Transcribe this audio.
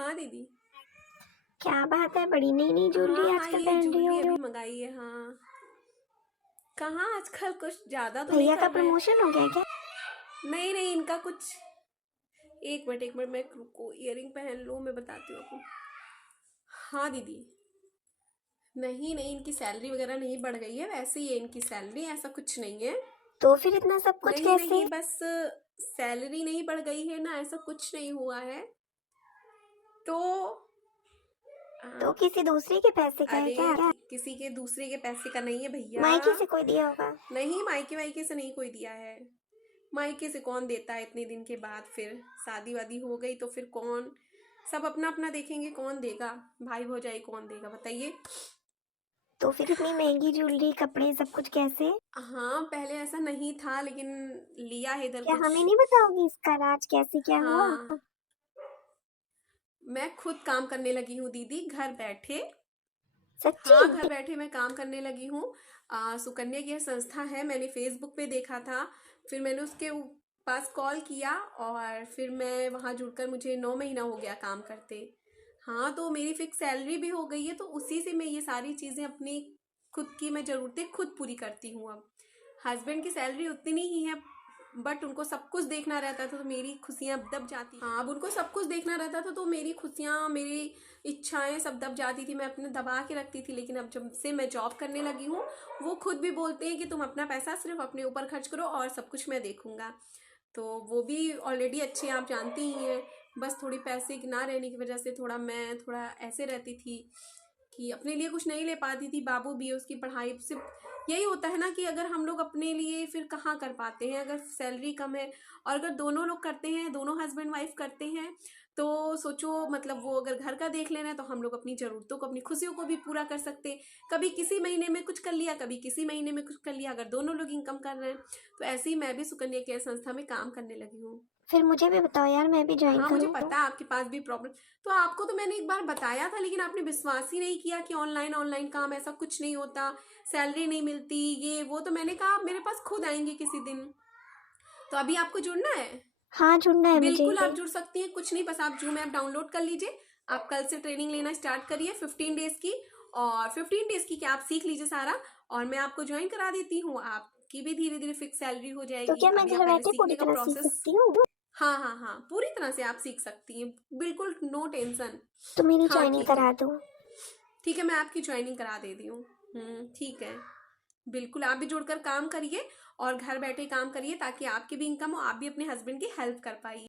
हाँ दीदी। क्या बात है, बड़ी नई नई ज्वेलरी हाँ हाँ, आजकल ये पहन रही ज्वेलरी हो। अभी मंगाई है। हाँ, कहाँ आजकल कुछ ज्यादा तो नहीं भैया का कर रहे हैं। प्रमोशन हो गया क्या? नहीं नहीं, इनका कुछ, एक मिनट मैं रुको, इयरिंग पहन लूँ, मैं बताती हूँ आपको। हाँ दीदी, नहीं नहीं, इनकी सैलरी वगैरह नहीं बढ़ गई है, वैसे ही है इनकी सैलरी, ऐसा कुछ नहीं है। तो फिर इतना सब कुछ नहीं कैसे? नहीं, बस सैलरी नहीं बढ़ गई है ना, ऐसा कुछ नहीं हुआ है। तो तो किसी दूसरे के पैसे का है अरे क्या? किसी के दूसरे के पैसे का नहीं है भैया। मायके से कोई दिया होगा। नहीं, मायके वायके से नहीं कोई दिया है। मायके से कौन देता है इतने दिन के बाद? फिर शादी वादी हो गई तो फिर कौन, सब अपना अपना देखेंगे, कौन देगा? भाई भौजाई कौन देगा बताइए। तो फिर इतनी महंगी ज्वेलरी, कपड़े, सब कुछ कैसे? हाँ, पहले ऐसा नहीं था, लेकिन लिया है इधर क्या कुछ। हमें नहीं बताओगी इसका राज, कैसे क्या हुआ? हाँ, मैं खुद काम करने लगी हूँ दीदी, घर बैठे। सच्ची? हाँ, घर बैठे मैं काम करने लगी हूँ। सुकन्या की यह संस्था है, मैंने फेसबुक पे देखा था, फिर मैंने उसके पास कॉल किया और फिर मैं वहाँ जुड़कर, मुझे 9 महीना हो गया काम करते। हाँ, तो मेरी फिक्स सैलरी भी हो गई है, तो उसी से मैं ये सारी चीज़ें अपनी खुद की मैं ज़रूरतें खुद पूरी करती हूँ अब। हस्बैंड की सैलरी उतनी ही है, बट उनको सब कुछ देखना रहता था, तो मेरी खुशियाँ दब जाती। हाँ, अब उनको सब कुछ देखना रहता था, तो मेरी खुशियाँ, मेरी इच्छाएं सब दब जाती थी, मैं अपने दबा के रखती थी। लेकिन अब जब से मैं जॉब करने लगी हूँ, वो खुद भी बोलते हैं कि तुम अपना पैसा सिर्फ अपने ऊपर खर्च करो और सब कुछ मैं देखूंगा। तो वो भी ऑलरेडी अच्छे हैं, आप जानती ही हैं। बस थोड़ी पैसे की ना रहने की वजह से मैं थोड़ा ऐसे रहती थी कि अपने लिए कुछ नहीं ले पाती थी। बाबू भी है, उसकी पढ़ाई सिर्फ यही होता है ना कि अगर हम लोग अपने लिए फिर कहाँ कर पाते हैं, अगर सैलरी कम है। और अगर दोनों लोग करते हैं, दोनों हस्बैंड वाइफ करते हैं, तो सोचो, मतलब वो अगर घर का देख लेना है तो हम लोग अपनी ज़रूरतों को, अपनी खुशियों को भी पूरा कर सकते हैं। कभी किसी महीने में कुछ कर लिया, कभी किसी महीने में कुछ कर लिया, अगर दोनों लोग इनकम कर रहे हैं। तो ऐसे ही मैं भी सुकन्या केयर संस्था में काम करने लगी हूँ। फिर मुझे भी बताओ यार, मैं भी ज्वाइन हाँ, मुझे करूँ। पता है आपके पास भी प्रॉब्लम। तो आपको तो मैंने एक बार बताया था, लेकिन आपने विश्वास ही नहीं किया कि ऑनलाइन ऑनलाइन काम, ऐसा कुछ नहीं होता, सैलरी नहीं मिलती, ये वो। तो मैंने कहा आप मेरे पास खुद आएंगे किसी दिन। तो अभी आपको जुड़ना है? हाँ, जुड़ना है मुझे। बिल्कुल आप जुड़ सकती हैं, कुछ नहीं, बस आप जूम ऐप डाउनलोड कर लीजिए। आप कल से ट्रेनिंग लेना स्टार्ट करिए 15 डेज की। और 15 डेज की क्या, आप सीख लीजिए सारा, और मैं आपको ज्वाइन करा देती हूँ। आपकी भी धीरे धीरे फिक्स सैलरी हो तो जाएगी। क्या मैं अभी घर आप पहले बैठे पूरी सीखने का तरह सीख प्रोसेस। सकती हूँ? हाँ हाँ हाँ, पूरी तरह से आप सीख सकती हैं, बिल्कुल नो टेंशन। तो मेरी हाँ ज्वाइनिंग ठीक है, करा दो। ठीक है, मैं आपकी ज्वाइनिंग करा देती हूँ। ठीक है, बिल्कुल आप भी जुड़कर काम करिए और घर बैठे काम करिए, ताकि आपकी भी इनकम हो, आप भी अपने हस्बैंड की हेल्प कर पाइए।